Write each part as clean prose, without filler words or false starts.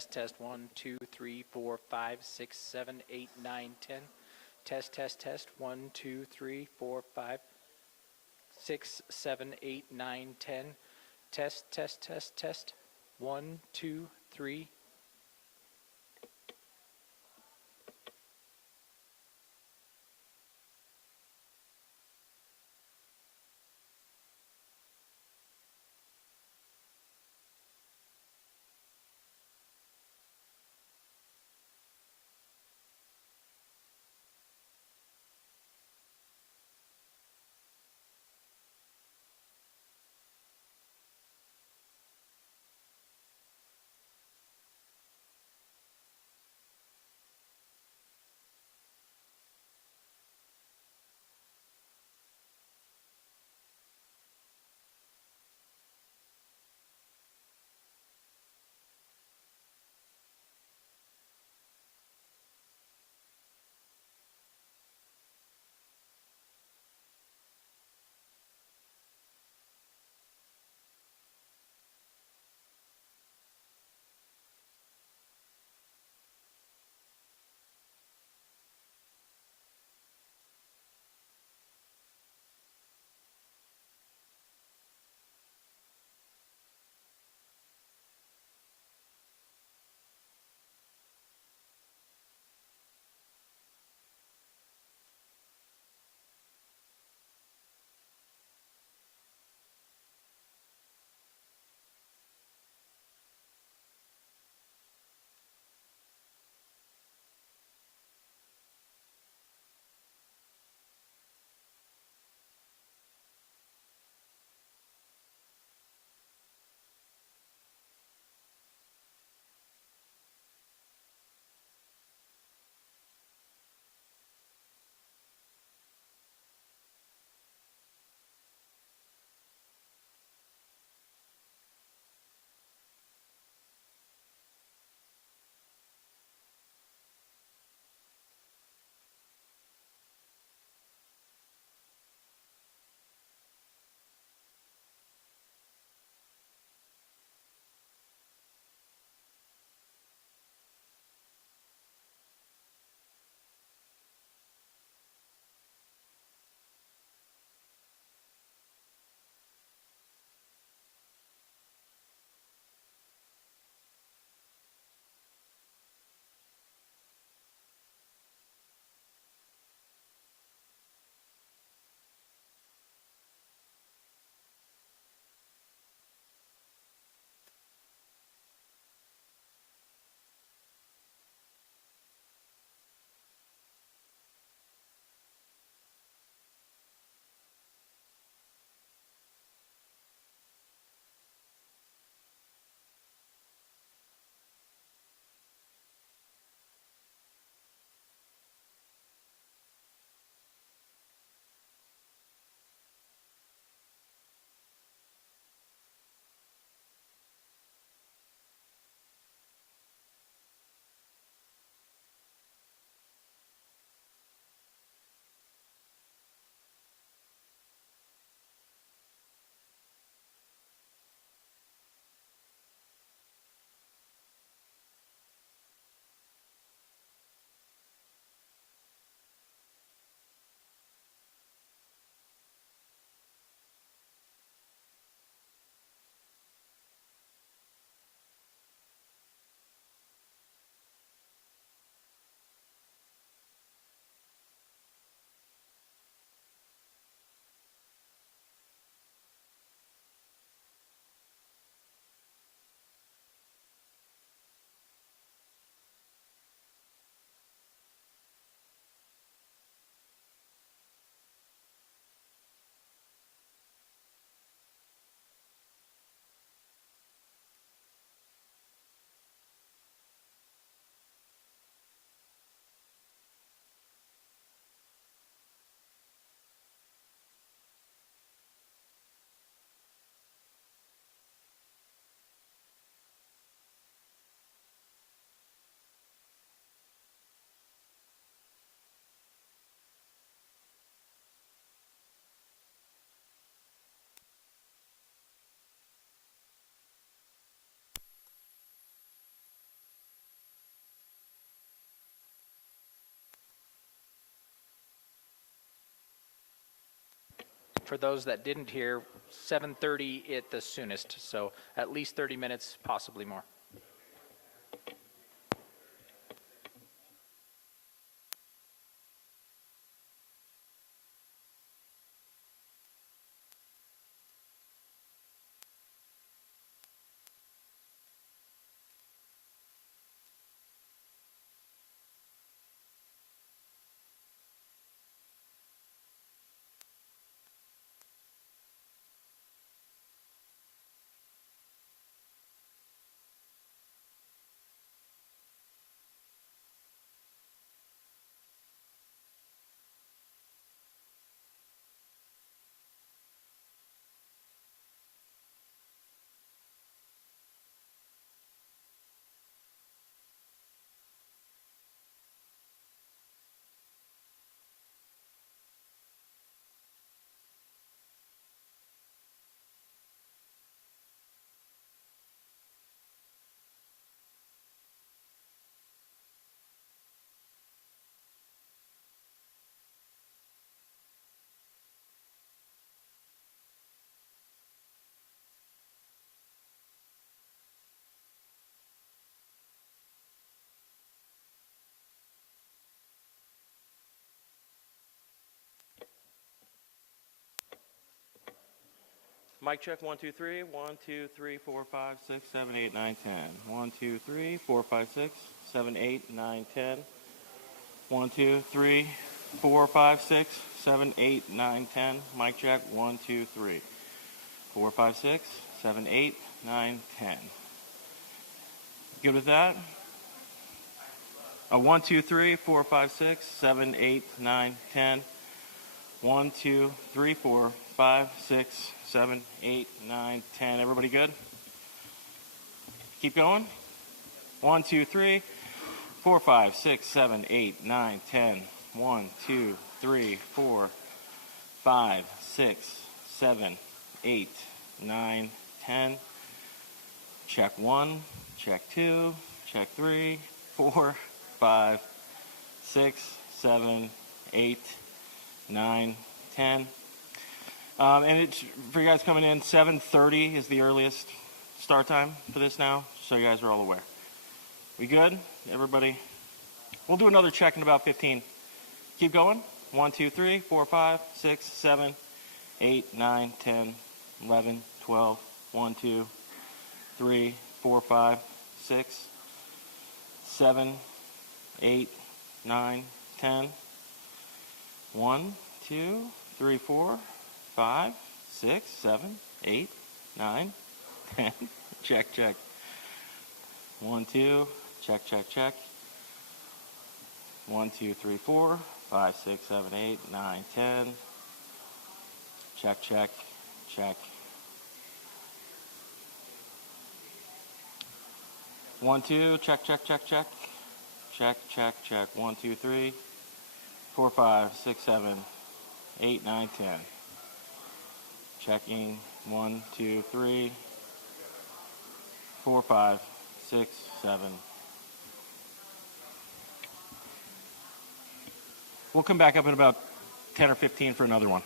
Test, test. 1, 2, 3, 4, 5, 6, 7, 8, 9, 10. Test, test, test. 1, 2, 3, 4, 5, 6, 7, 8, 9, 10. Test, test, test, test. 1, 2, 3. for those that didn't hear, 7:30 at the soonest, so at least 30 minutes, possibly more. Mic check, 1, 2, 3. 1, 2, 3, 4, 5, 6, 7, 8, 9, 10. 1, 2, 3, 4, 5, 6, 7, 8, 9, 10. 1, 2, 3, 4, 5, 6, 7, 8, 9, 10. Mic check, 1, 2, 3. 4, 5, 6, 7, 8, 9, 10. Good with that? 1, 2, 3, 4, 5, 6, 7, 8, 9, 10. 1, 2, 3, 4, 5, 6, 7, 8, 9, 10. Everybody good? Keep going. 1, 2, 3, 4, 5, 6, 7, 8, 9, 10. 1, 2, 3, 4, 5, 6, 7, 8, 9, 10. Check 1, check 2, check 3, 4, 5, 6, 7, 8, 9, 10. And it's, for you guys coming in, 7:30 is the earliest start time for this now, so you guys are all aware. We good? Everybody? We'll do another check in about 15. Keep going. 1, 2, 3, 4, 5, 6, 7, 8, 9, 10, 11, 12. 1, 2, 3, 4, 5, 6, 7, 8, 9, 10. 1, 2, 3, 4, 5, 6, 7, 8, 9, 10. Check, check. 1, 2, check, check, check. 1, 2, 3, 4, 5, 6, 7, 8, 9, 10. Check, check, check. 1, 2, check, check, check, check. Check, check, check. 1, 2, 3, 4, 5, 6, 7, 8, 9, 10. Checking. 1, 2, 3, 4, 5, 6, 7. We'll come back up in about 10 or 15 for another one.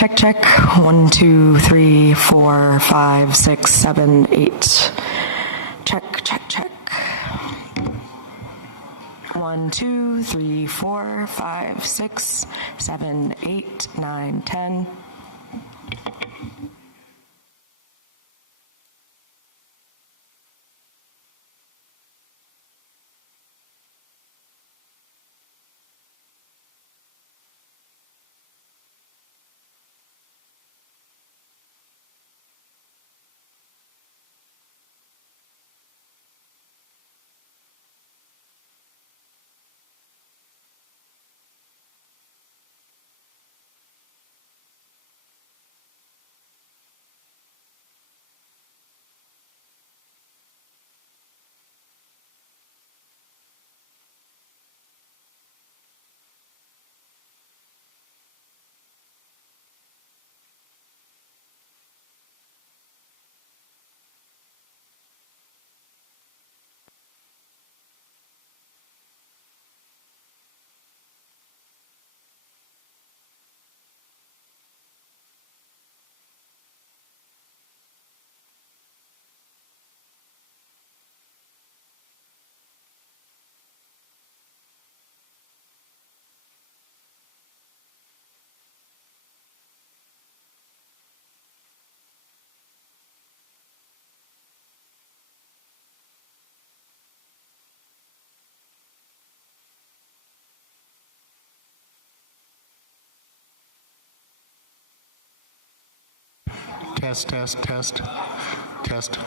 check, check. 1, 2, 3, 4, 5, 6, 7, 8. Check, check, check. 1, 2, 3, 4, 5, 6, 7, 8, 9, 10. Test, test, test, test.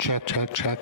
Check, check, check.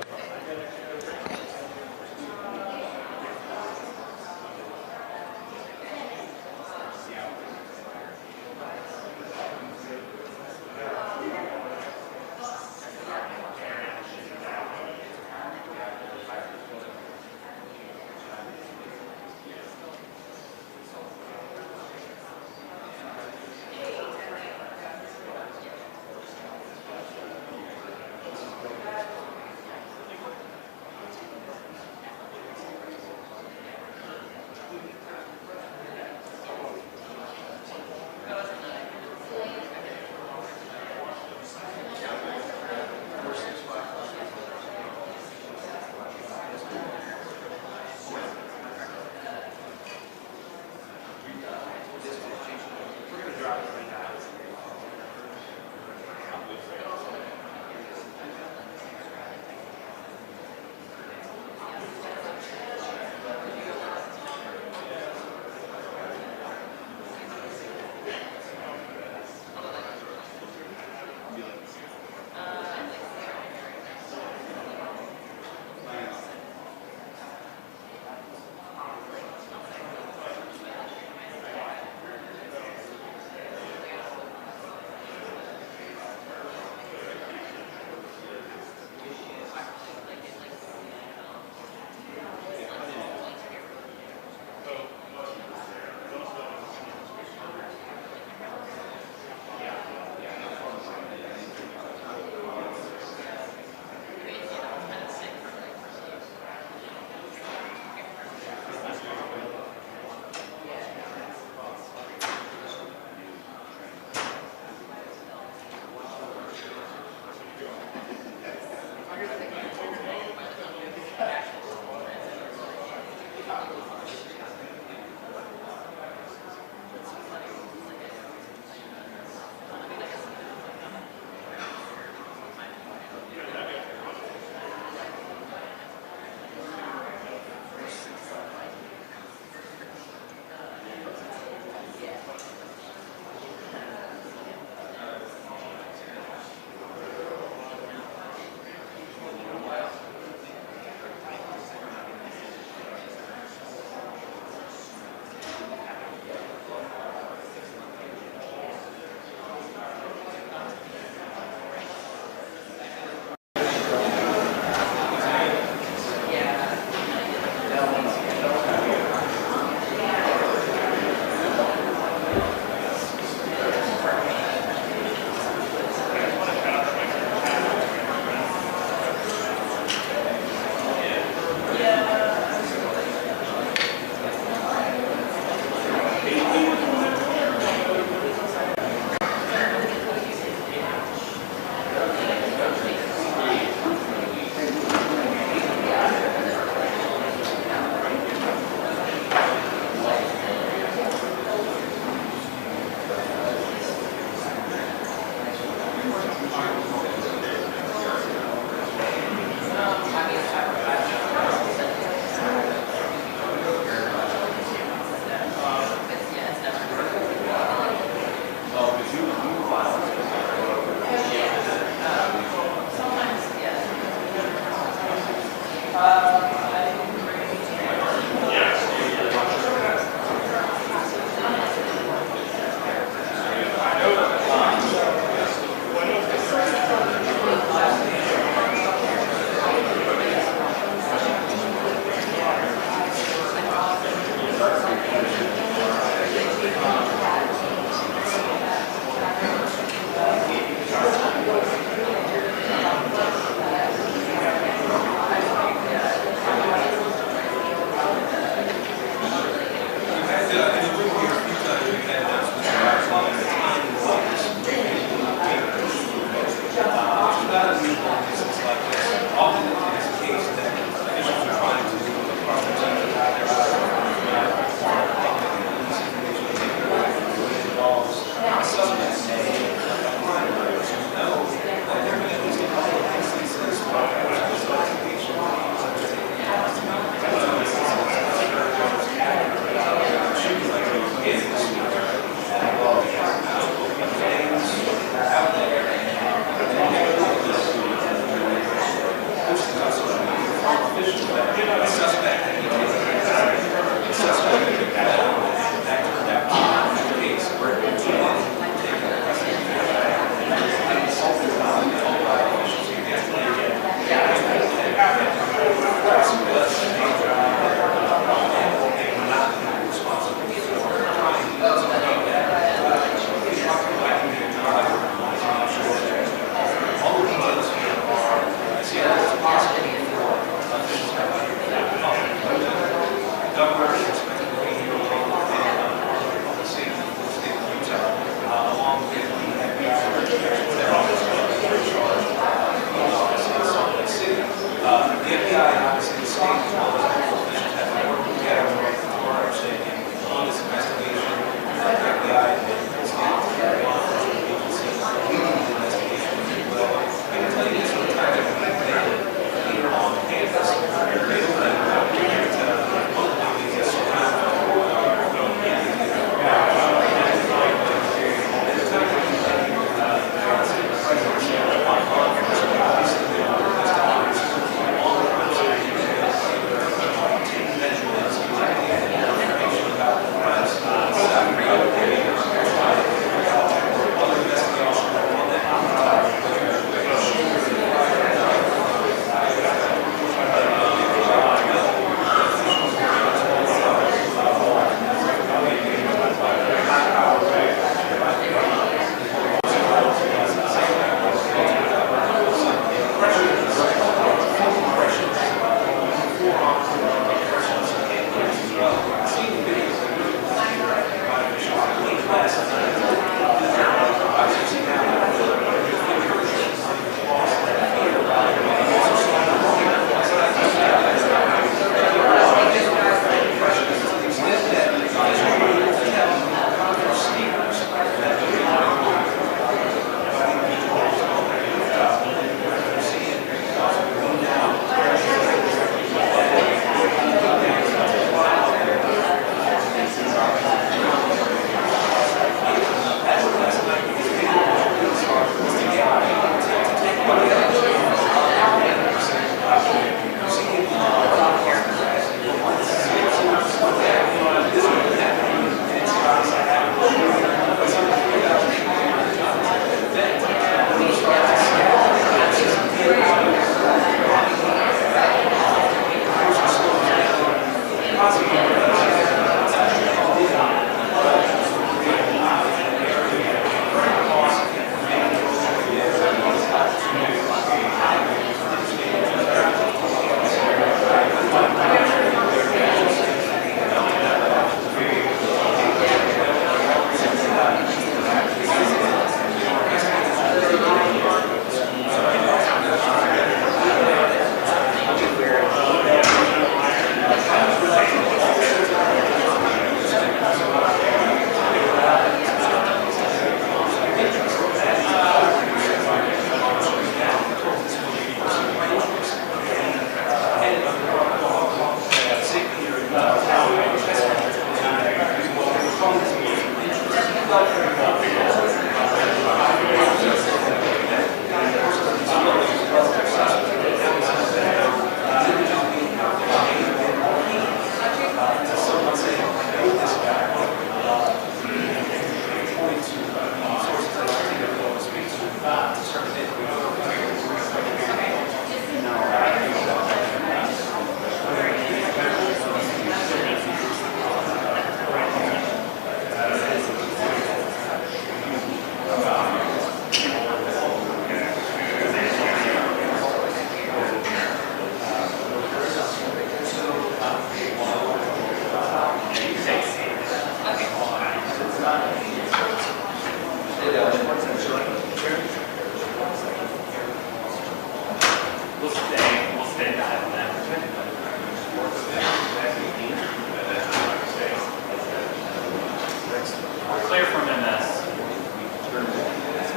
Clear from MS.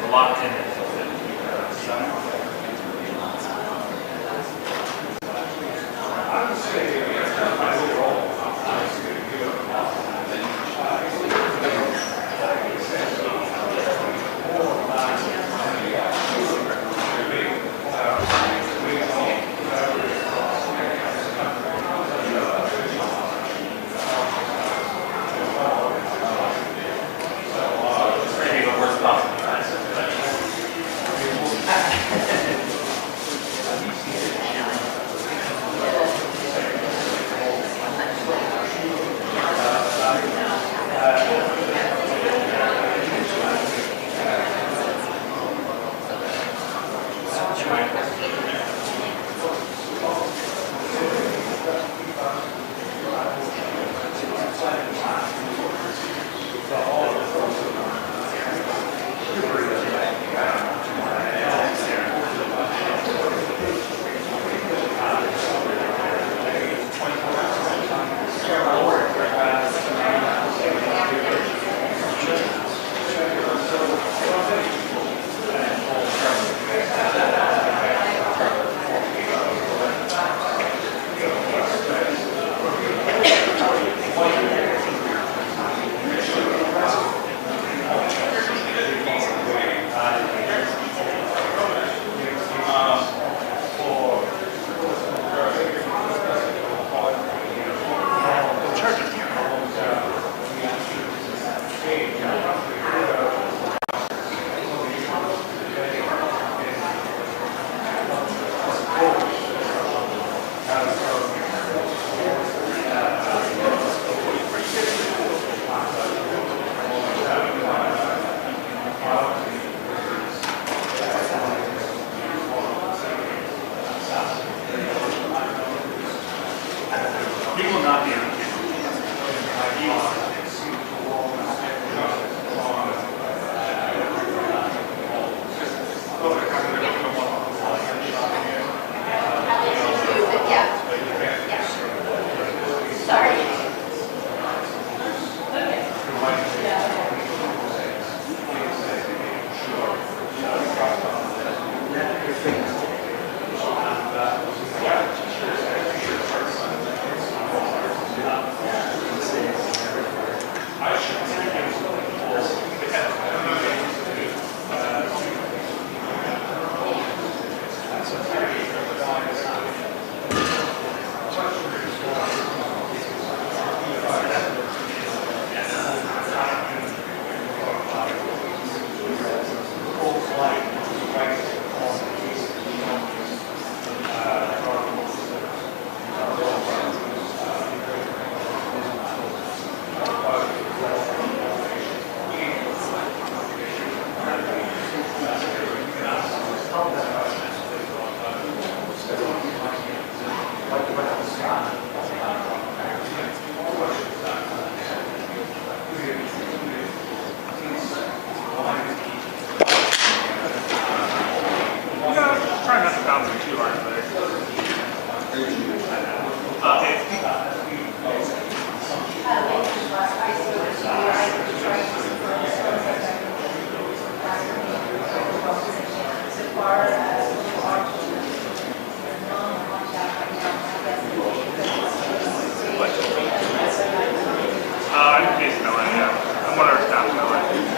We're locked in. Maybe the worst possible time. He will not be on camera. Try not to bounce it too hard, but I'm Jason Miller, yeah. I'm one of our staff members.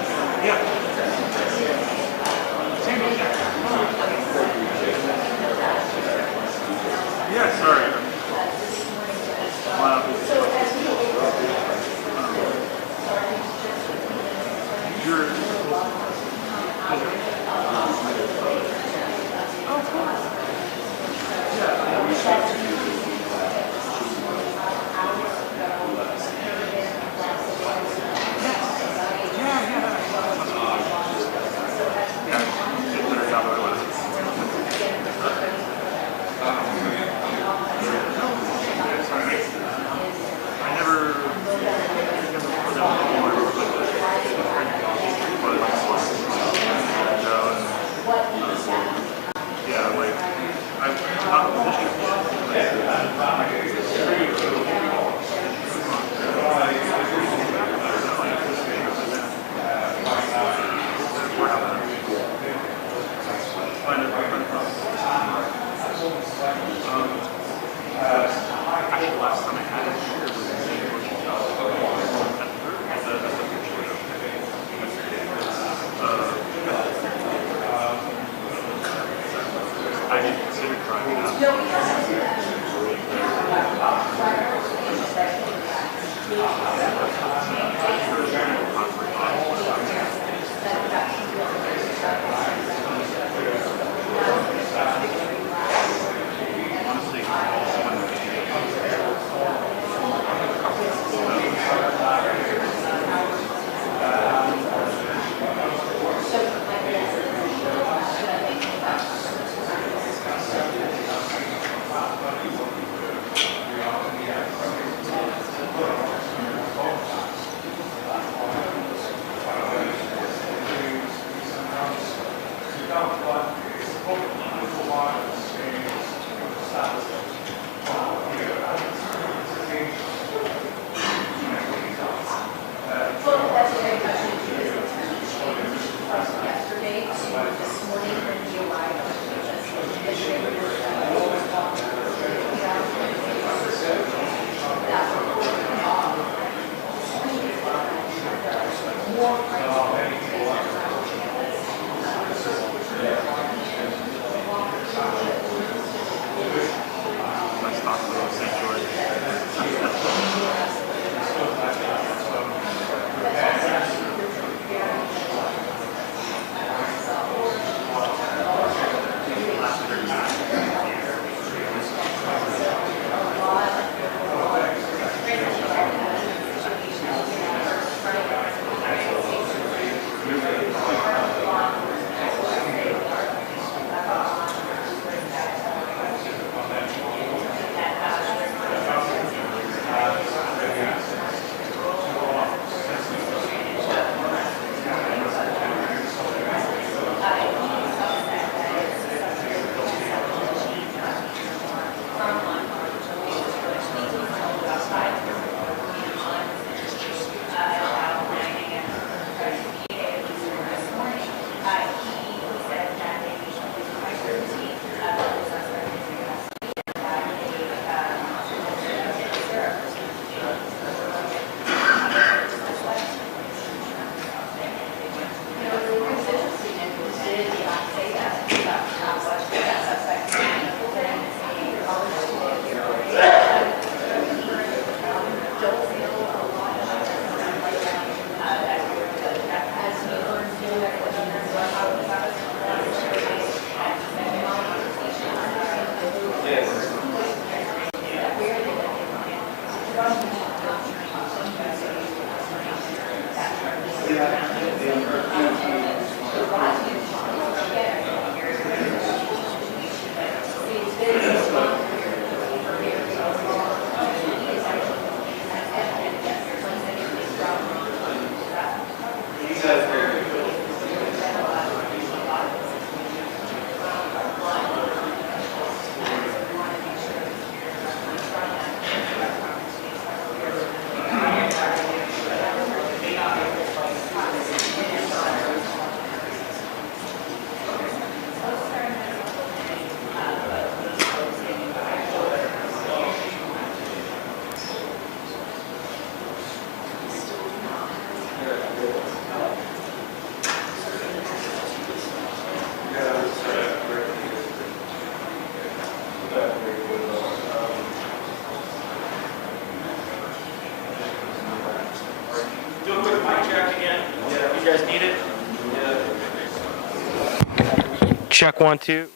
Check 1 2.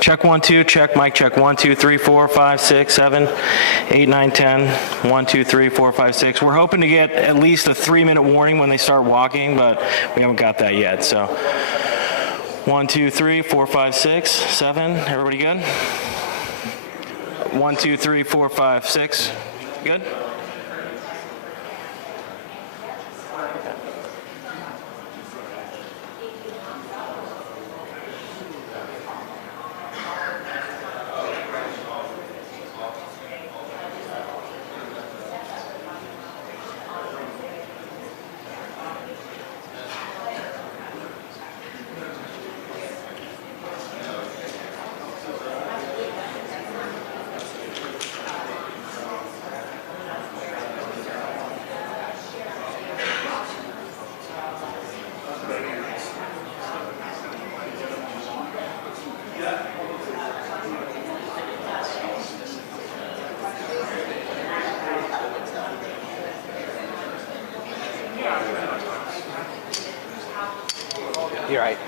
Check 1 2. Check mic check 1 2 3 4 5 6 7 8 9 10 1 2 3 4 5 6. We're hoping to get at least a 3-minute warning when they start walking, but we haven't got that yet. So 1 2 3 4 5 6 7. Everybody good? 1 2 3 4 5 6. Good? You're right.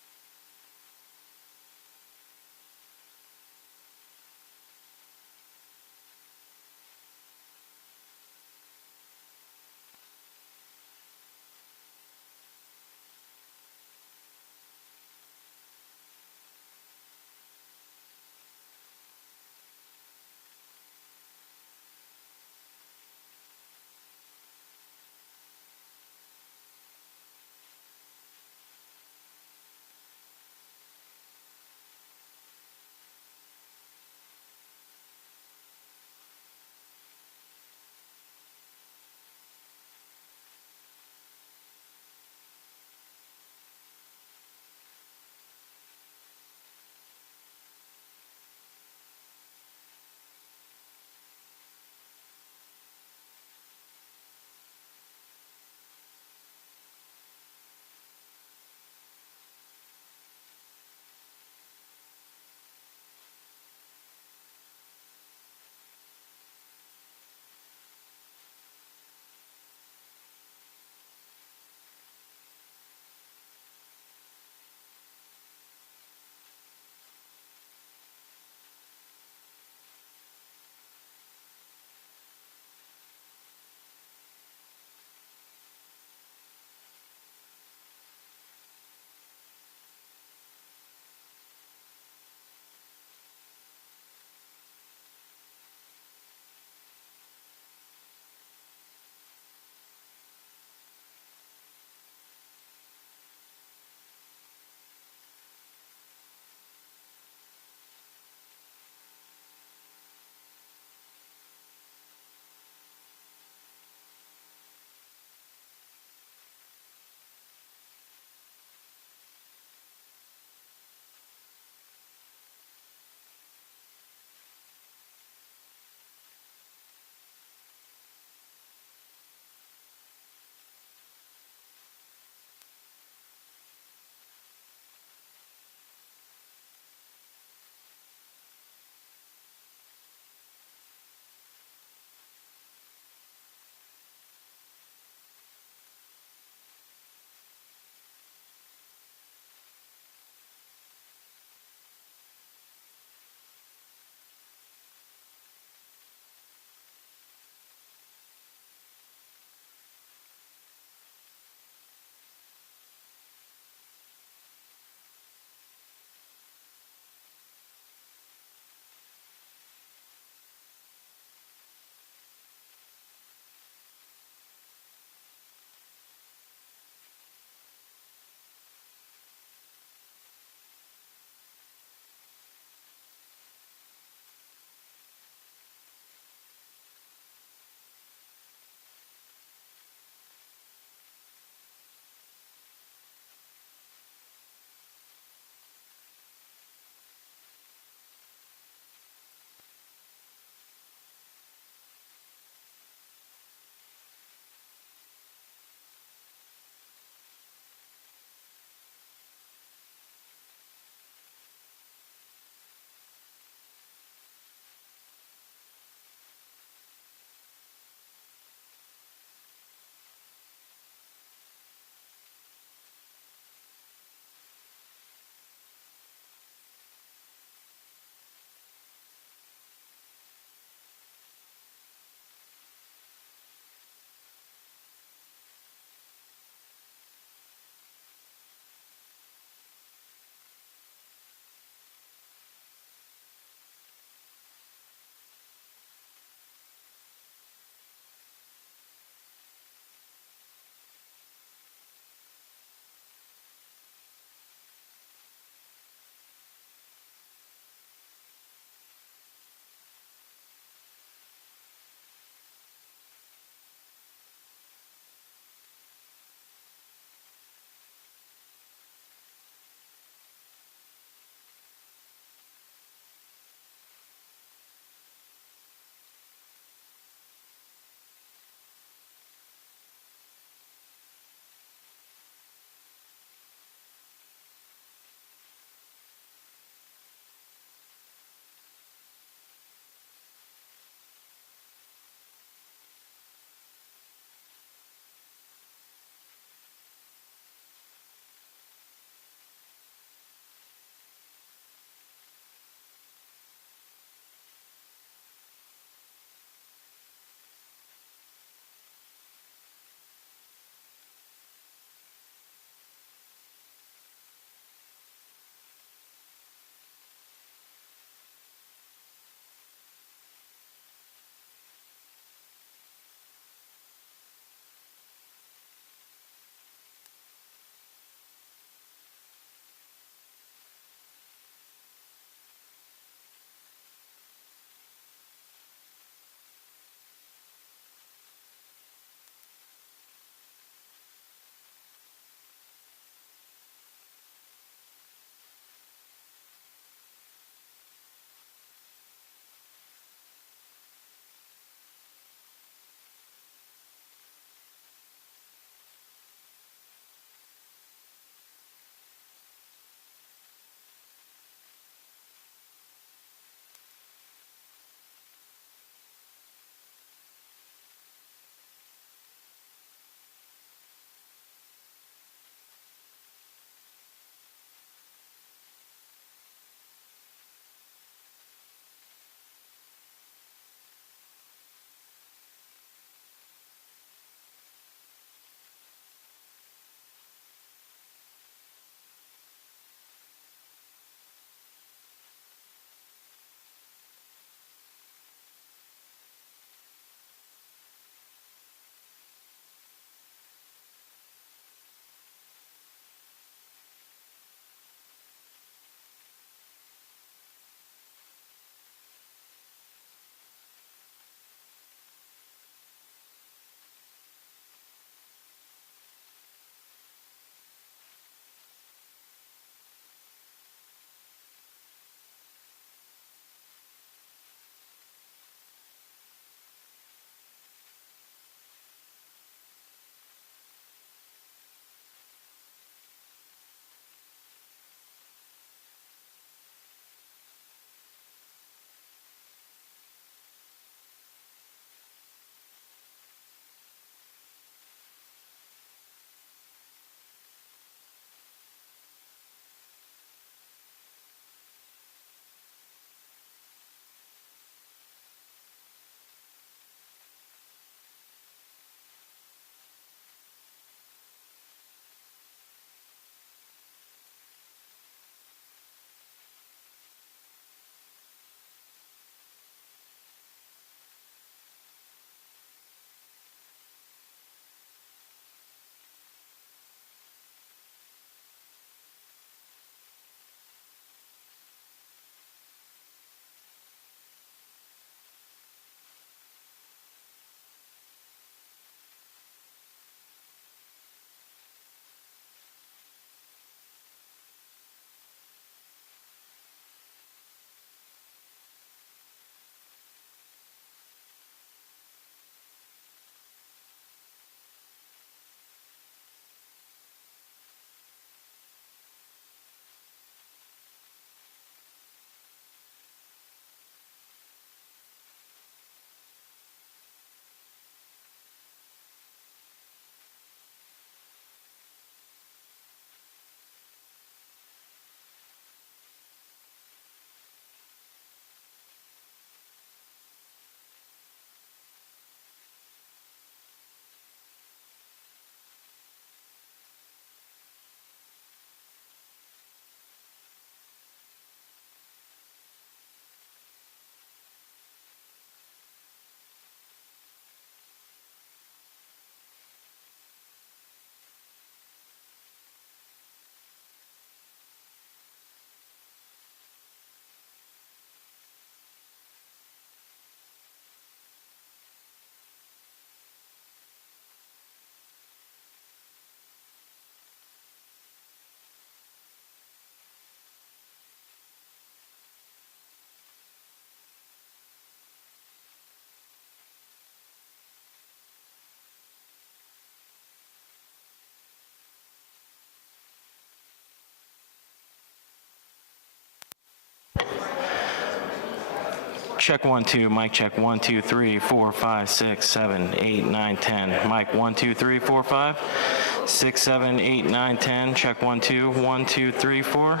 Check 1 2, mic check 1 2 3 4 5 6 7 8 9 10. Mic 1 2 3 4 5 6 7 8 9 10. Check 1 2 1 2 3 4.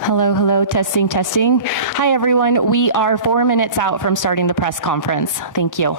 Hello, hello, testing, testing. Hi, everyone. We are 4 minutes out from starting the press conference. Thank you.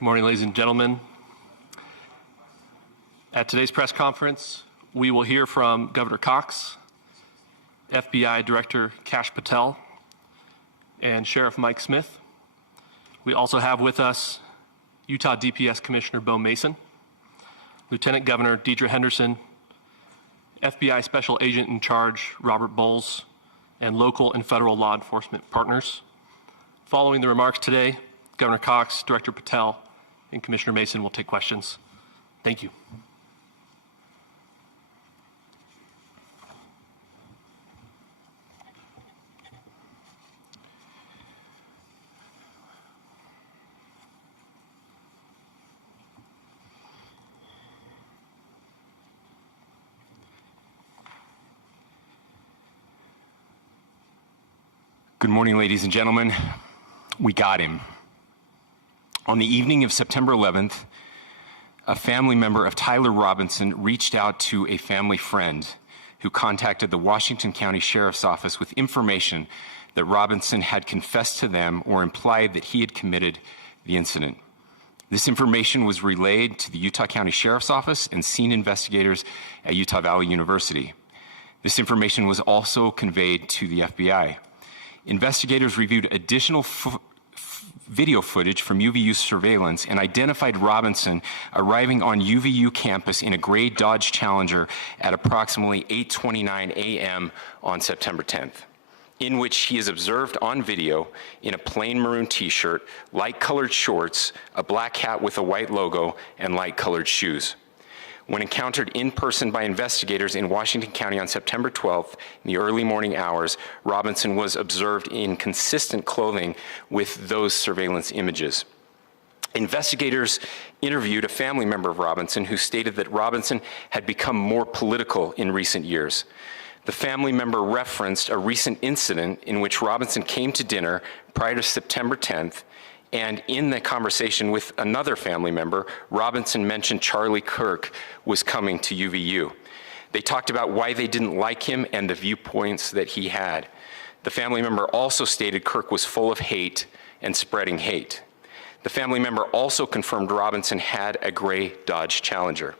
Good morning, ladies and gentlemen. At today's press conference, we will hear from Governor Cox, FBI Director Kash Patel, and Sheriff Mike Smith. We also have with us Utah DPS Commissioner Bo Mason, Lieutenant Governor Deidre Henderson, FBI Special Agent in Charge Robert Bowles, and local and federal law enforcement partners. Following the remarks today, Governor Cox, Director Patel, and Commissioner Mason will take questions. Thank you. Good morning, ladies and gentlemen. We got him. On the evening of September 11th, a family member of Tyler Robinson reached out to a family friend who contacted the Washington County Sheriff's Office with information that Robinson had confessed to them or implied that he had committed the incident. This information was relayed to the Utah County Sheriff's Office and scene investigators at Utah Valley University. This information was also conveyed to the FBI. Investigators reviewed additional video footage from UVU surveillance and identified Robinson arriving on UVU campus in a gray Dodge Challenger at approximately 8:29 a.m. on September 10th, in which he is observed on video in a plain maroon t-shirt, light-colored shorts, a black hat with a white logo, and light-colored shoes. When encountered in person by investigators in Washington County on September 12th, in the early morning hours, Robinson was observed in consistent clothing with those surveillance images. Investigators interviewed a family member of Robinson who stated that Robinson had become more political in recent years. The family member referenced a recent incident in which Robinson came to dinner prior to September 10th, and in the conversation with another family member, Robinson mentioned Charlie Kirk was coming to UVU. They talked about why they didn't like him and the viewpoints that he had. The family member also stated Kirk was full of hate and spreading hate. The family member also confirmed Robinson had a gray Dodge Challenger.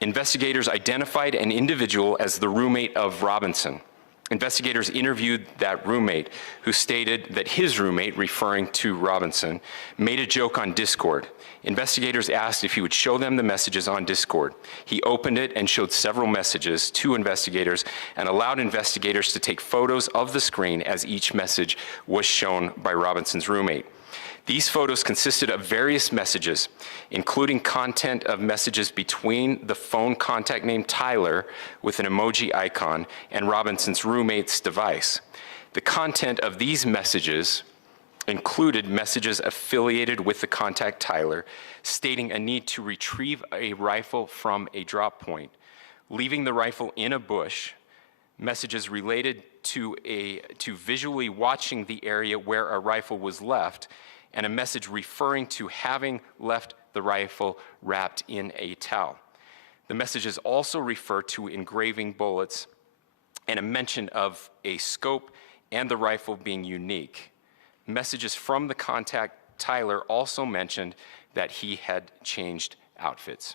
Investigators identified an individual as the roommate of Robinson. Investigators interviewed that roommate, who stated that his roommate, referring to Robinson, made a joke on Discord. Investigators asked if he would show them the messages on Discord. He opened it and showed several messages to investigators and allowed investigators to take photos of the screen as each message was shown by Robinson's roommate. These photos consisted of various messages, including content of messages between the phone contact named Tyler with an emoji icon and Robinson's roommate's device. The content of these messages included messages affiliated with the contact Tyler, stating a need to retrieve a rifle from a drop point, leaving the rifle in a bush, messages related to visually watching the area where a rifle was left, and a message referring to having left the rifle wrapped in a towel. The messages also refer to engraving bullets and a mention of a scope and the rifle being unique. Messages from the contact Tyler also mentioned that he had changed outfits.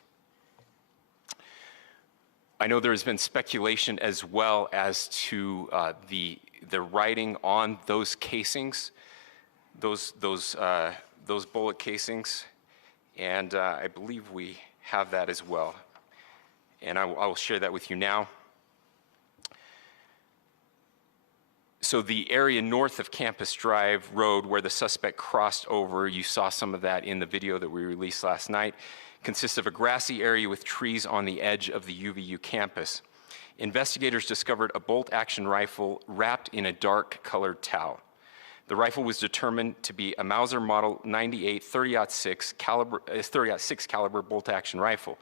I know there has been speculation as well as to the writing on those casings, those bullet casings, and I believe we have that as well. And I will share that with you now. So the area north of Campus Drive Road where the suspect crossed over, you saw some of that in the video that we released last night, consists of a grassy area with trees on the edge of the UVU campus. Investigators discovered a bolt-action rifle wrapped in a dark-colored towel. The rifle was determined to be a Mauser Model 98 30-06 caliber bolt-action rifle.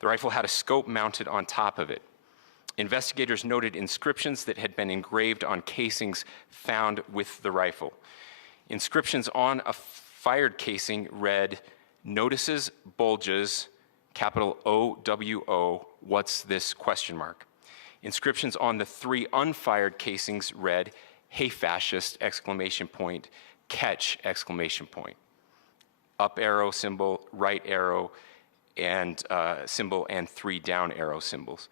The rifle had a scope mounted on top of it. Investigators noted inscriptions that had been engraved on casings found with the rifle. Inscriptions on a fired casing read, "Notices, bulges, capital OWO, what's this, question mark." Inscriptions on the 3 unfired casings read, "Hey fascist, exclamation point, catch, exclamation point." up arrow symbol, right arrow and symbol, and 3 down arrow symbols.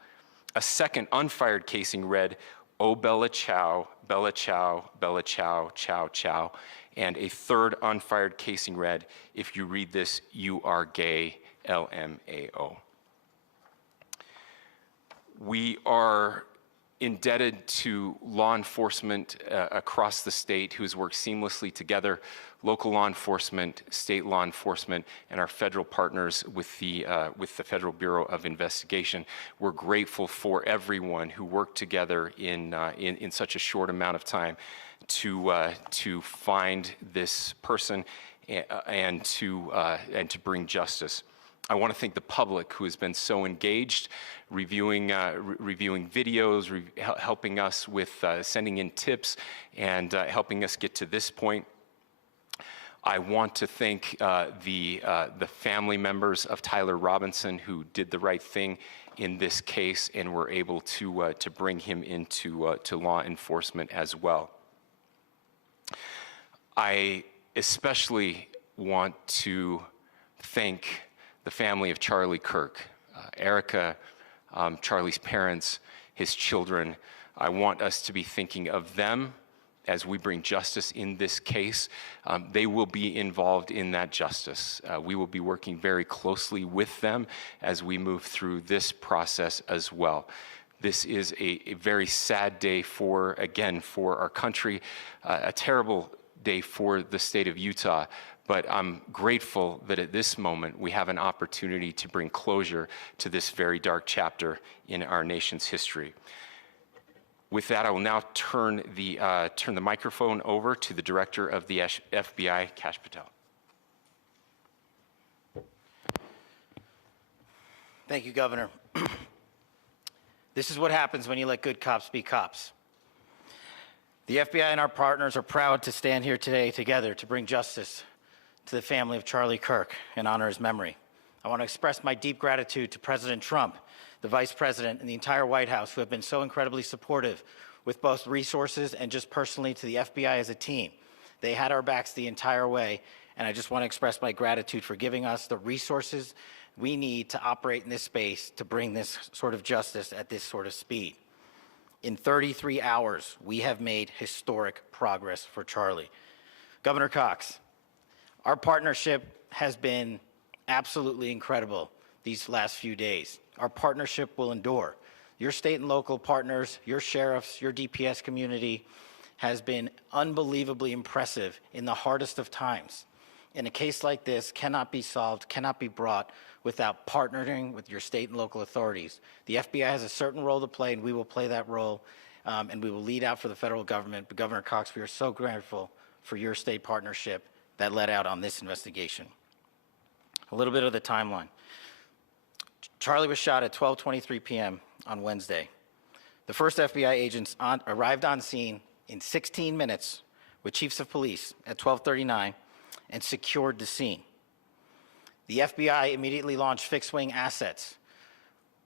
A second unfired casing read, "Oh Bella Chow, Bella Chow, Bella Chow, Chow Chow." And a third unfired casing read, "If you read this, you are gay, LMAO." We are indebted to law enforcement across the state who has worked seamlessly together, local law enforcement, state law enforcement, and our federal partners with the Federal Bureau of Investigation. We're grateful for everyone who worked together in such a short amount of time to find this person and to bring justice. I want to thank the public who has been so engaged, reviewing videos, helping us with sending in tips, and helping us get to this point. I want to thank the family members of Tyler Robinson who did the right thing in this case and were able to bring him into to law enforcement as well. I especially want to thank the family of Charlie Kirk, Erica, Charlie's parents, his children. I want us to be thinking of them as we bring justice in this case. They will be involved in that justice. We will be working very closely with them as we move through this process as well. This is a very sad day for our country, a terrible day for the state of Utah. But I'm grateful that at this moment we have an opportunity to bring closure to this very dark chapter in our nation's history. With that, I will now turn the microphone over to the Director of the FBI, Kash Patel. Thank you, Governor. This is what happens when you let good cops be cops. The FBI and our partners are proud to stand here today together to bring justice to the family of Charlie Kirk and honor his memory. I want to express my deep gratitude to President Trump, the Vice President, and the entire White House who have been so incredibly supportive with both resources and just personally to the FBI as a team. They had our backs the entire way, and I just want to express my gratitude for giving us the resources we need to operate in this space to bring this sort of justice at this sort of speed. In 33 hours, we have made historic progress for Charlie. Governor Cox, our partnership has been absolutely incredible these last few days. Our partnership will endure. Your state and local partners, your sheriffs, your DPS community has been unbelievably impressive in the hardest of times. And a case like this cannot be solved, cannot be brought without partnering with your state and local authorities. The FBI has a certain role to play, and we will play that role, and we will lead out for the federal government. But Governor Cox, we are so grateful for your state partnership that led out on this investigation. A little bit of the timeline. Charlie was shot at 12:23 p.m. on Wednesday. The first FBI agents arrived on scene in 16 minutes with chiefs of police at 12:39 and secured the scene. The FBI immediately launched fixed-wing assets.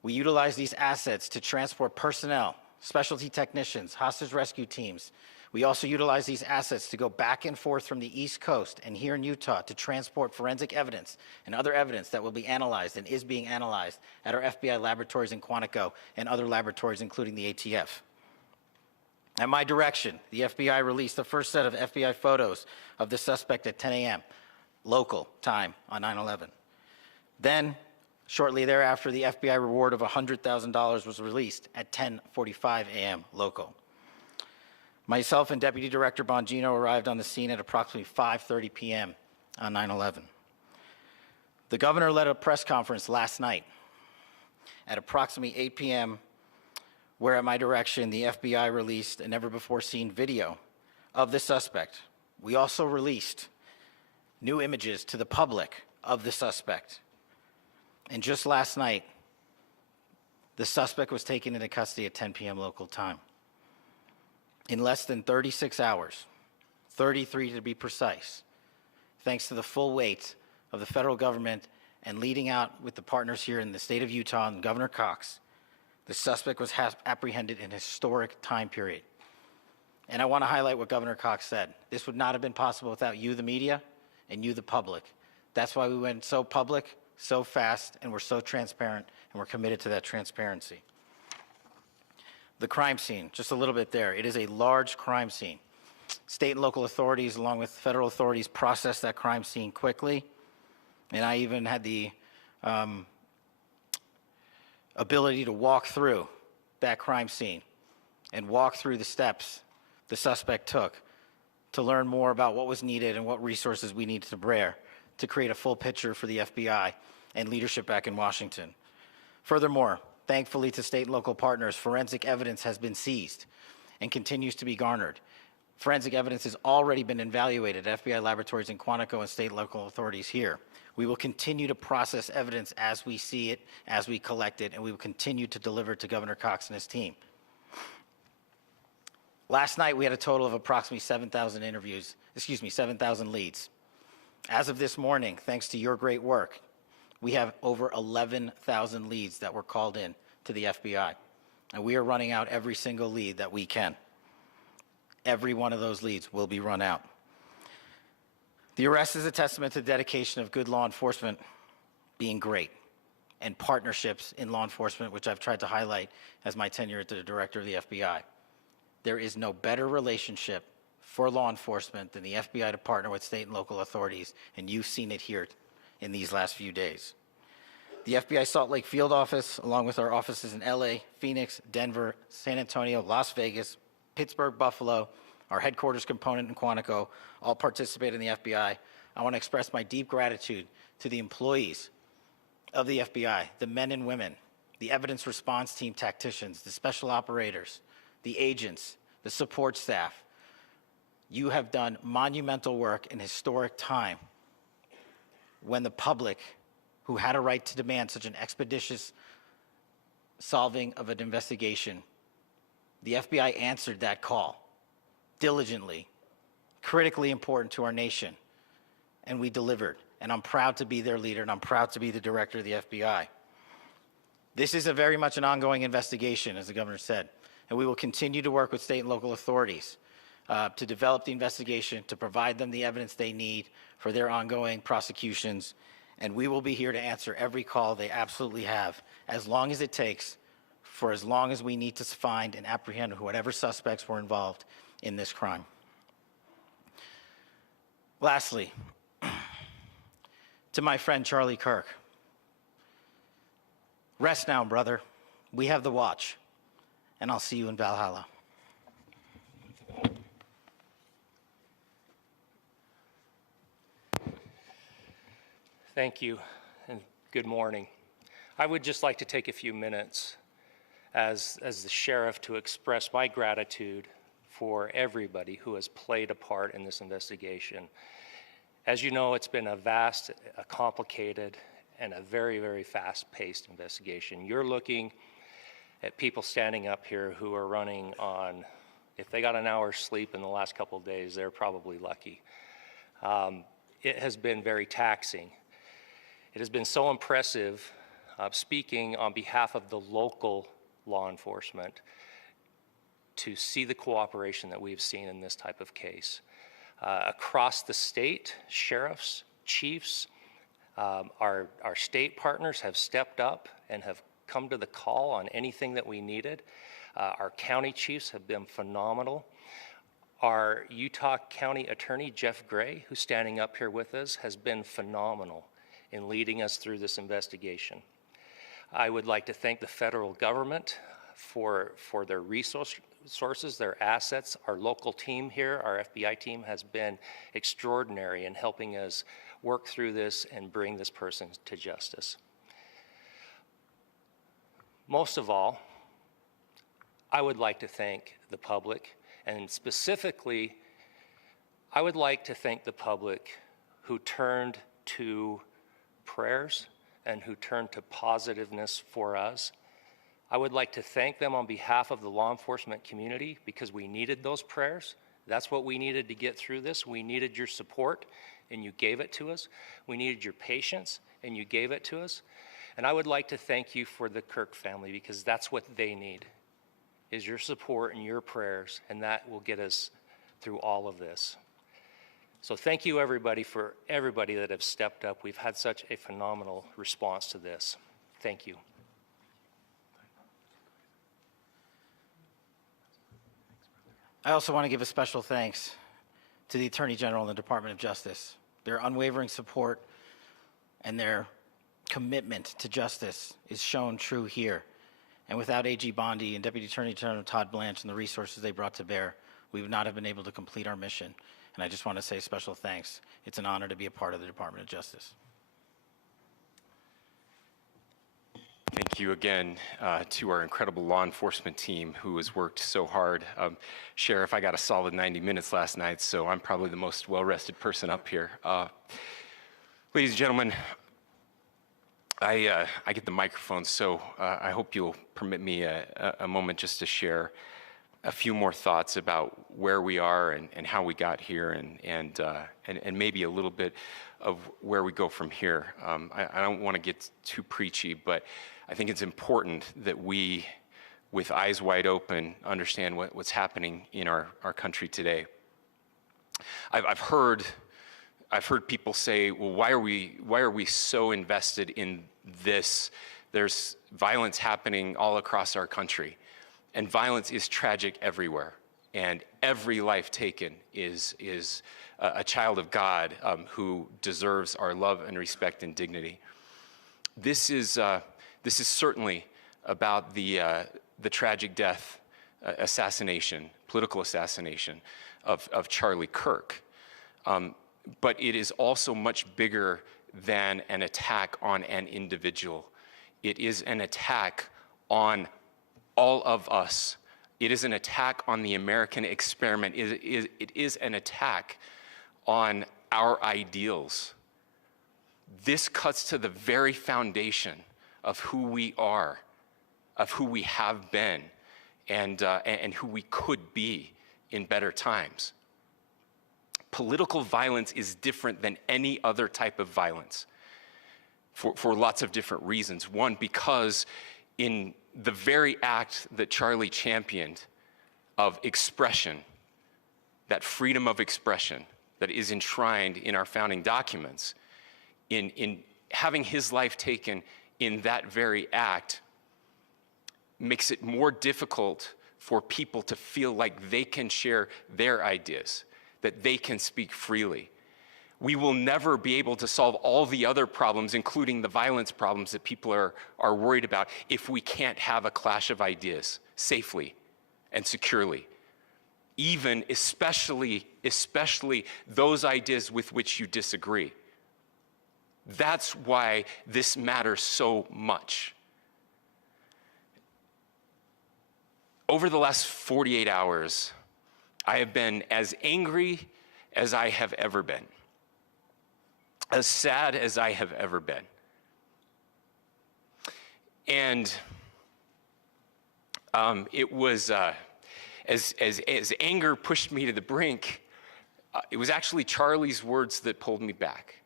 We utilized these assets to transport personnel, specialty technicians, hostage rescue teams. We also utilize these assets to go back and forth from the East Coast and here in Utah to transport forensic evidence and other evidence that will be analyzed and is being analyzed at our FBI laboratories in Quantico and other laboratories, including the ATF. At my direction, the FBI released the first set of FBI photos of the suspect at 10 a.m. local time on 9/11. Then, shortly thereafter, the FBI reward of $100,000 was released at 10:45 a.m. local. Myself and Deputy Director Bongino arrived on the scene at approximately 5:30 p.m. on 9/11. The governor led a press conference last night at approximately 8 p.m., where at my direction, the FBI released a never-before-seen video of the suspect. We also released new images to the public of the suspect. And just last night, the suspect was taken into custody at 10 p.m. local time. In less than 36 hours, 33 to be precise, thanks to the full weight of the federal government and leading out with the partners here in the state of Utah and Governor Cox, the suspect was apprehended in a historic time period. And I want to highlight what Governor Cox said. This would not have been possible without you, the media, and you, the public. That's why we went so public, so fast, and we're so transparent, and we're committed to that transparency. The crime scene, just a little bit there. It is a large crime scene. State and local authorities, along with federal authorities, process that crime scene quickly. And I even had the ability to walk through that crime scene and walk through the steps the suspect took to learn more about what was needed and what resources we needed to bear to create a full picture for the FBI and leadership back in Washington. Furthermore, thankfully to state and local partners, forensic evidence has been seized and continues to be garnered. Forensic evidence has already been evaluated at FBI laboratories in Quantico and state and local authorities here. We will continue to process evidence as we see it, as we collect it, and we will continue to deliver it to Governor Cox and his team. Last night, we had a total of approximately 7,000 leads. As of this morning, thanks to your great work, we have over 11,000 leads that were called in to the FBI. And we are running out every single lead that we can. Every one of those leads will be run out. The arrest is a testament to the dedication of good law enforcement being great and partnerships in law enforcement, which I've tried to highlight as my tenure as the director of the FBI. There is no better relationship for law enforcement than the FBI to partner with state and local authorities, and you've seen it here in these last few days. The FBI Salt Lake Field Office, along with our offices in LA, Phoenix, Denver, San Antonio, Las Vegas, Pittsburgh, Buffalo, our headquarters component in Quantico, all participate in the FBI. I want to express my deep gratitude to the employees of the FBI, the men and women, the evidence response team tacticians, the special operators, the agents, the support staff. You have done monumental work in historic time when the public, who had a right to demand such an expeditious solving of an investigation, the FBI answered that call diligently, critically important to our nation, and we delivered. And I'm proud to be their leader, and I'm proud to be the director of the FBI. This is very much an ongoing investigation, as the governor said, and we will continue to work with state and local authorities to develop the investigation, to provide them the evidence they need for their ongoing prosecutions, and we will be here to answer every call they absolutely have, as long as it takes, for as long as we need to find and apprehend whatever suspects were involved in this crime. Lastly, to my friend Charlie Kirk, rest now, brother. We have the watch, and I'll see you in Valhalla. Thank you, and good morning. I would just like to take a few minutes as the sheriff to express my gratitude for everybody who has played a part in this investigation. As you know, it's been a vast, a complicated, and a very, very fast-paced investigation. You're looking at people standing up here who are running on, if they got an hour's sleep in the last couple of days, they're probably lucky. It has been very taxing. It has been so impressive, speaking on behalf of the local law enforcement, to see the cooperation that we've seen in this type of case. Across the state, sheriffs, chiefs, our state partners have stepped up and have come to the call on anything that we needed. Our county chiefs have been phenomenal. Our Utah County Attorney, Jeff Gray, who's standing up here with us, has been phenomenal in leading us through this investigation. I would like to thank the federal government for their resources, their assets. Our local team here, our FBI team, has been extraordinary in helping us work through this and bring this person to justice. Most of all, I would like to thank the public, and specifically, I would like to thank the public who turned to prayers and who turned to positiveness for us. I would like to thank them on behalf of the law enforcement community, because we needed those prayers. That's what we needed to get through this. We needed your support, and you gave it to us. We needed your patience, and you gave it to us. And I would like to thank you for the Kirk family, because that's what they need, is your support and your prayers, and that will get us through all of this. So So thank you everybody for everybody that have stepped up. We've had such a phenomenal response to this. Thank you. I also want to give a special thanks to the Attorney General and the Department of Justice. Their unwavering support and their commitment to justice is shown true here. And without AG Bondi and Deputy Attorney General Todd Blanche and the resources they brought to bear, we would not have been able to complete our mission. And I just want to say special thanks. It's an honor to be a part of the Department of Justice. Thank you again to our incredible law enforcement team who has worked so hard. Sheriff, I got a solid 90 minutes last night, so I'm probably the most well-rested person up here. Ladies and gentlemen, I get the microphone, so I hope you'll permit me a moment just to share a few more thoughts about where we are and how we got here and maybe a little bit of where we go from here. I don't want to get too preachy, but I think it's important that we, with eyes wide open, understand what's happening in our country today. I've heard people say, well, why are we so invested in this? There's violence happening all across our country, and violence is tragic everywhere. And every life taken is a child of God who deserves our love and respect and dignity. This is certainly about the tragic death, political assassination of Charlie Kirk. But it is also much bigger than an attack on an individual. It is an attack on all of us. It is an attack on the American experiment. It is an attack on our ideals. This cuts to the very foundation of who we are, of who we have been, and who we could be in better times. Political violence is different than any other type of violence for lots of different reasons. One, because in the very act that Charlie championed of expression, that freedom of expression that is enshrined in our founding documents, in having his life taken in that very act, makes it more difficult for people to feel like they can share their ideas, that they can speak freely. We will never be able to solve all the other problems, including the violence problems that people are worried about, if we can't have a clash of ideas safely and securely. Even, especially those ideas with which you disagree. That's why this matters so much. Over the last 48 hours, I have been as angry as I have ever been, as sad as I have ever been. And it was, as anger pushed me to the brink, it was actually Charlie's words that pulled me back.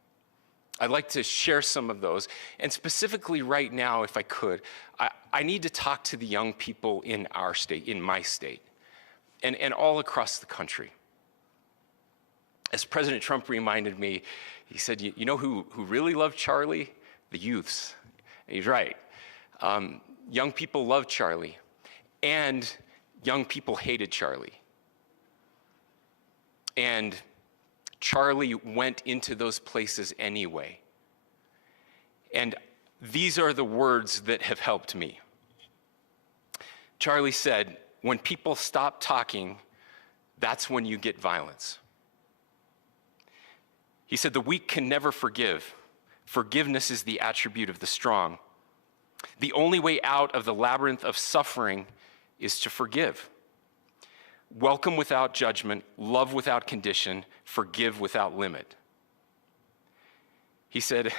I'd like to share some of those. And specifically right now, if I could, I need to talk to the young people in our state, in my state, and all across the country. As President Trump reminded me, he said, you know who really loved Charlie? The youths. And he's right. Young people loved Charlie, and young people hated Charlie. And Charlie went into those places anyway. And these are the words that have helped me. Charlie said, when people stop talking, that's when you get violence. He said, the weak can never forgive. Forgiveness is the attribute of the strong. The only way out of the labyrinth of suffering is to forgive. Welcome without judgment, love without condition, forgive without limit. He said,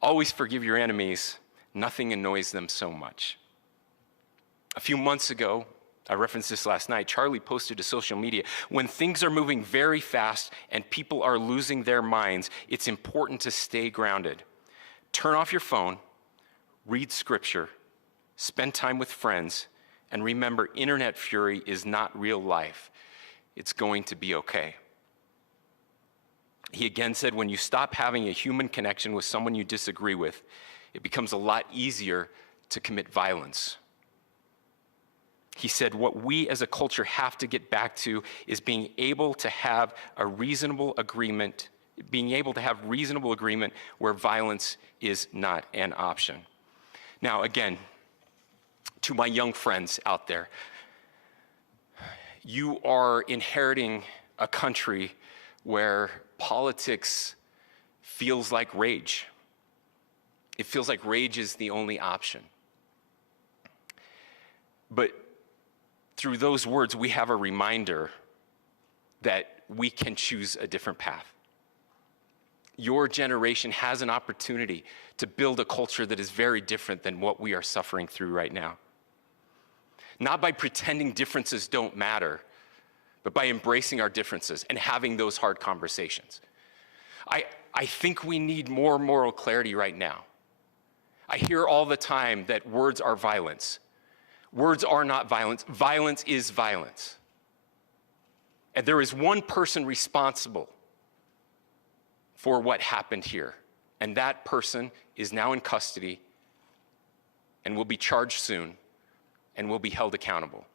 always forgive your enemies. Nothing annoys them so much. A few months ago, I referenced this last night, Charlie posted to social media, when things are moving very fast and people are losing their minds, it's important to stay grounded. Turn off your phone, read scripture, spend time with friends, and remember, internet fury is not real life. It's going to be okay. He again said, when you stop having a human connection with someone you disagree with, it becomes a lot easier to commit violence. He said, what we as a culture have to get back to is being able to have a reasonable agreement, where violence is not an option. Now, again, to my young friends out there, you are inheriting a country where politics feels like rage. It feels like rage is the only option. But through those words, we have a reminder that we can choose a different path. Your generation has an opportunity to build a culture that is very different than what we are suffering through right now. Not by pretending differences don't matter, but by embracing our differences and having those hard conversations. I think we need more moral clarity right now. I hear all the time that words are violence. Words are not violence. Violence is violence. And there is one person responsible for what happened here. And that person is now in custody and will be charged soon and will be held accountable.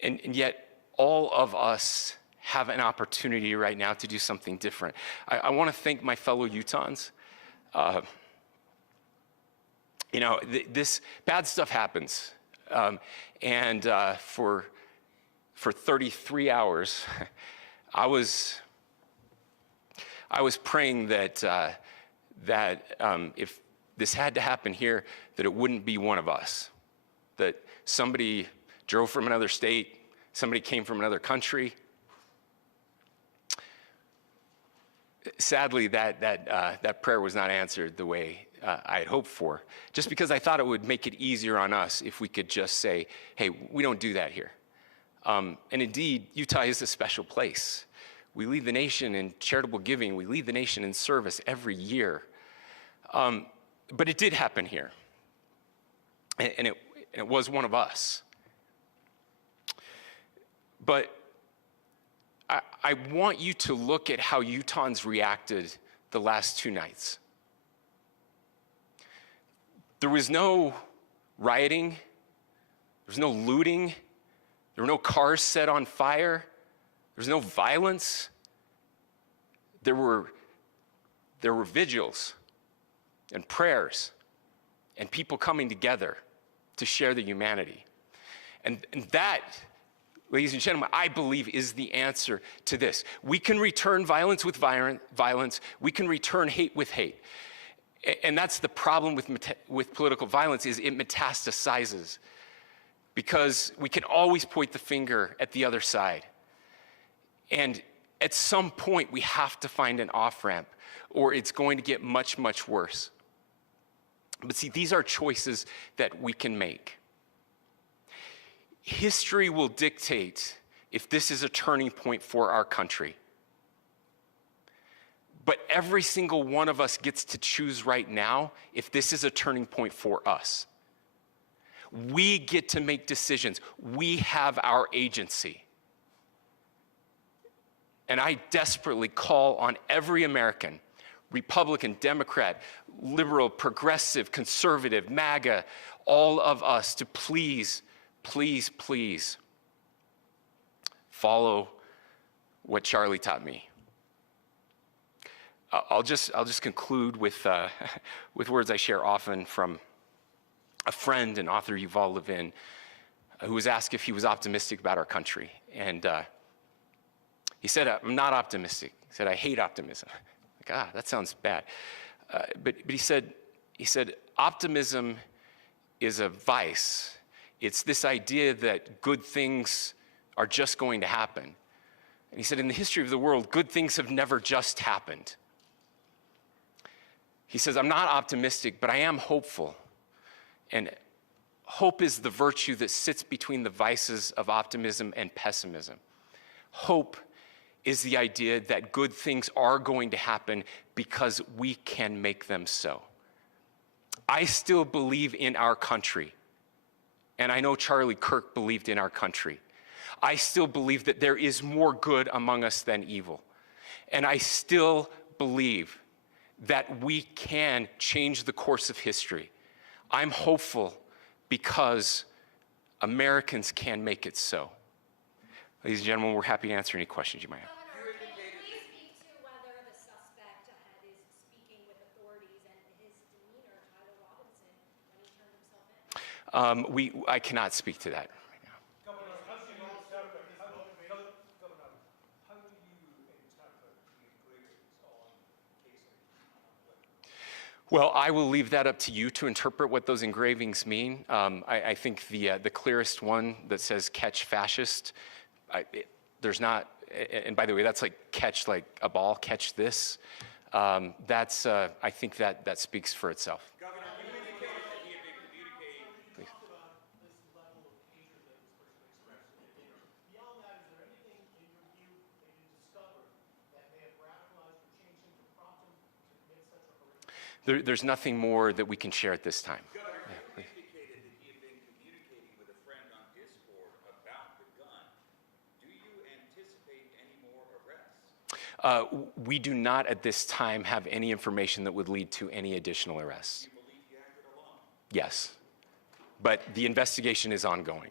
And yet, all of us have an opportunity right now to do something different. I want to thank my fellow Utahns. This bad stuff happens. For 33 hours, I was praying that if this had to happen here, that it wouldn't be one of us. That somebody drove from another state, somebody came from another country. Sadly, that prayer was not answered the way I had hoped for, just because I thought it would make it easier on us if we could just say, hey, we don't do that here. And indeed, Utah is a special place. We lead the nation in charitable giving. We lead the nation in service every year. But it did happen here. And it was one of us. But I want you to look at how Utahns reacted the last 2 nights. There was no rioting. There was no looting. There were no cars set on fire. There was no violence. There were vigils and prayers and people coming together to share the humanity. And that, ladies and gentlemen, I believe is the answer to this. We can return violence with violence. We can return hate with hate. And that's the problem with political violence, is it metastasizes. Because we can always point the finger at the other side. And at some point, we have to find an off-ramp, or it's going to get much, much worse. But see, these are choices that we can make. History will dictate if this is a turning point for our country. But every single one of us gets to choose right now if this is a turning point for us. We get to make decisions. We have our agency. And I desperately call on every American, Republican, Democrat, liberal, progressive, conservative, MAGA, all of us to please, please, please follow what Charlie taught me. I'll just conclude with words I share often from a friend and author, Yuval Levin, who was asked if he was optimistic about our country. And he said, I'm not optimistic. He said, I hate optimism. Like, that sounds bad. But he said, optimism is a vice. It's this idea that good things are just going to happen. And he said, in the history of the world, good things have never just happened. He says, I'm not optimistic, but I am hopeful. And hope is the virtue that sits between the vices of optimism and pessimism. Hope is the idea that good things are going to happen because we can make them so. I still believe in our country. And I know Charlie Kirk believed in our country. I still believe that there is more good among us than evil. And I still believe that we can change the course of history. I'm hopeful because Americans can make it so. Ladies and gentlemen, we're happy to answer any questions you might have. Governor, can you please speak to whether the suspect is speaking with authorities and his demeanor, Tyler Robinson, when he turned himself in? I cannot speak to that. Well, I will leave that up to you to interpret what those engravings mean. I think the clearest one that says "catch fascist," there's not, and by the way, that's like catch like a ball, catch this. That's I think that speaks for itself. Governor, you indicated that he had been communicating. Please. About this level of hatred that this person expressed. Beyond that, is there anything in your view that you discovered that may have radicalized or changed him to prompt him to commit such a horrific? There's nothing more that we can share at this time. Governor, yeah, you indicated that he had been communicating with a friend on Discord about the gun. Do you anticipate any more arrests? We do not at this time have any information that would lead to any additional arrests. Do you believe he acted alone? Yes, but the investigation is ongoing.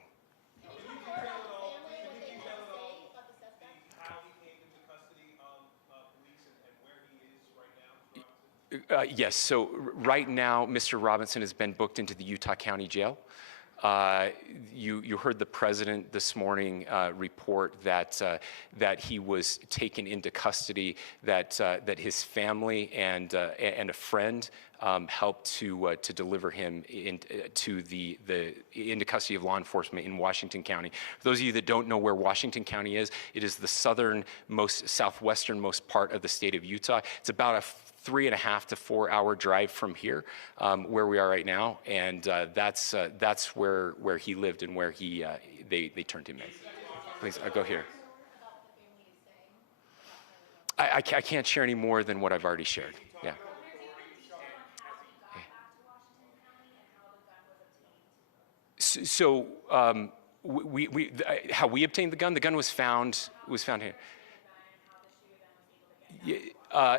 Yes, so right now, Mr. Robinson has been booked into the Utah County Jail. You heard the president this morning report that he was taken into custody, that his family and a friend helped to deliver him into custody of law enforcement in Washington County. For those of you that don't know where Washington County is, it is the southwesternmost part of the state of Utah. It's about a 3.5 to 4 hour drive from here, where we are right now, and that's where he lived and where they turned him in. Please, I'll go here. I can't share any more than what I've already shared. Yeah. So how we obtained the gun? The gun was found here.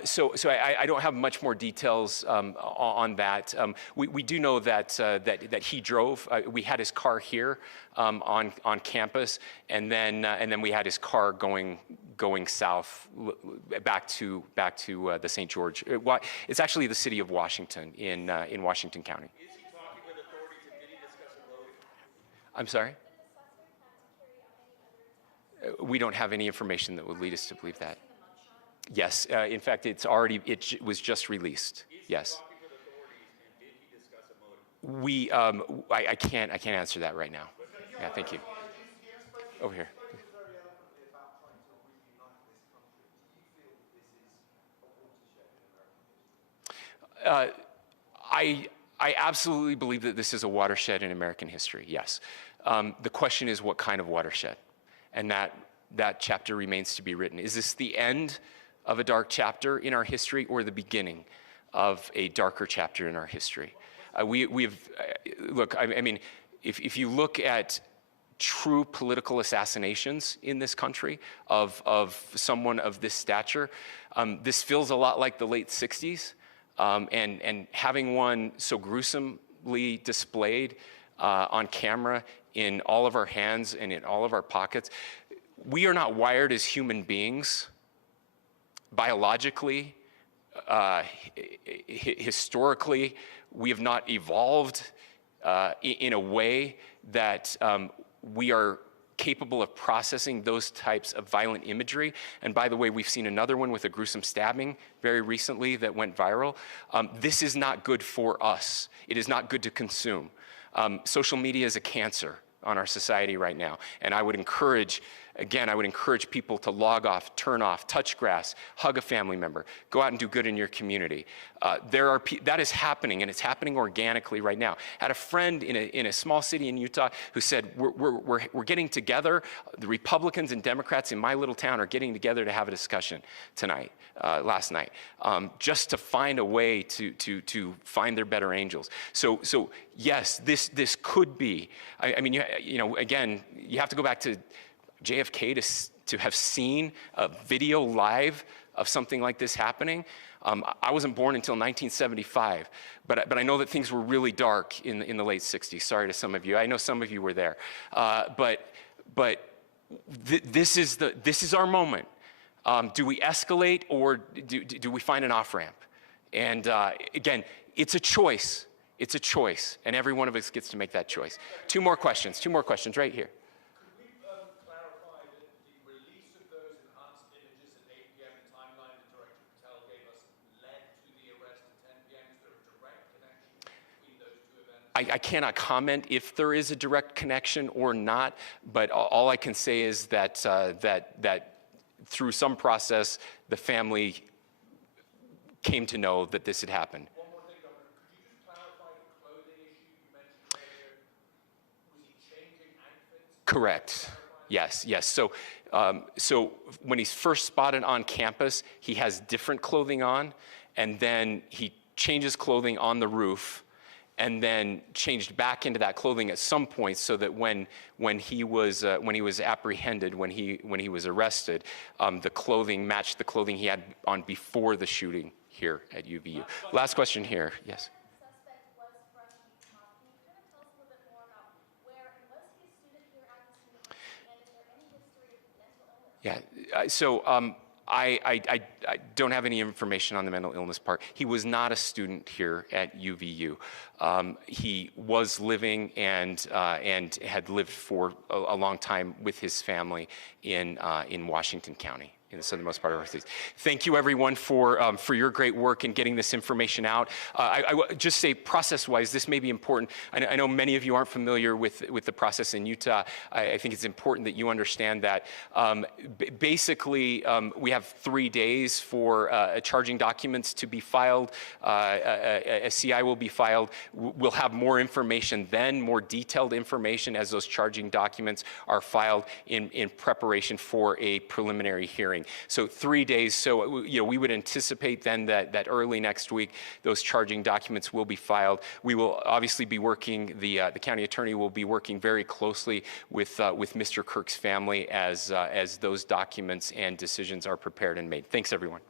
So I don't have much more details on that. We do know that he drove. We had his car here on campus, and then we had his car going south back to the St. George. It's actually the city of Washington in Washington County. Is he talking with authorities, and did he discuss a motive? I'm sorry? We don't have any information that would lead us to believe that. Yes, in fact, it was just released. Yes. I can't answer that right now. Yeah, thank you. Over here. I absolutely believe that this is a watershed in American history. Yes. The question is, what kind of watershed? And that chapter remains to be written. Is this the end of a dark chapter in our history, or the beginning of a darker chapter in our history? Look, I mean, if you look at true political assassinations in this country of someone of this stature, this feels a lot like the late 60s, and having one so gruesomely displayed on camera in all of our hands and in all of our pockets. We are not wired as human beings biologically, historically. We have not evolved in a way that we are capable of processing those types of violent imagery. And by the way, we've seen another one with a gruesome stabbing very recently that went viral. This is not good for us. It is not good to consume. Social media is a cancer on our society right now. And I would encourage people to log off, turn off, touch grass, hug a family member, go out and do good in your community. That is happening, and it's happening organically right now. I had a friend in a small city in Utah who said, we're getting together, the Republicans and Democrats in my little town are getting together to have a discussion last night, just to find a way to find their better angels. So yes, this could be, I mean, again, you have to go back to JFK to have seen a video live of something like this happening. I wasn't born until 1975, but I know that things were really dark in the late 60s. Sorry to some of you. I know some of you were there. This is our moment. Do we escalate, or do we find an off-ramp? And again, it's a choice. It's a choice, and every one of us gets to make that choice. Two more questions right here. Could we clarify that the release of those enhanced images at 8 p.m., the timeline that Director Patel gave us, led to the arrest at 10 p.m.? Is there a direct connection between those two events? I cannot comment if there is a direct connection or not, but all I can say is that through some process, the family came to know that this had happened. One more thing, Governor. Could you just clarify the clothing issue you mentioned earlier? Was he changing outfits? Correct. Yes. So when he's first spotted on campus, he has different clothing on, and then he changes clothing on the roof, and then changed back into that clothing at some point, so that when he was apprehended, when he was arrested, the clothing matched the clothing he had on before the shooting here at UVU. Last question here. Yes. Yeah. So I don't have any information on the mental illness part. He was not a student here at UVU. He was living and had lived for a long time with his family in Washington County, in the southernmost part of our state. Thank you, everyone, for your great work in getting this information out. I would just say, process-wise, this may be important. I know many of you aren't familiar with the process in Utah. I think it's important that you understand that. Basically, we have 3 days for charging documents to be filed. A CI will be filed. We'll have more information then, more detailed information, as those charging documents are filed in preparation for a preliminary hearing. So 3 days. So we would anticipate then that early next week those charging documents will be filed. We will obviously be working. The county attorney will be working very closely with Mr. Kirk's family as those documents and decisions are prepared and made. Thanks, everyone.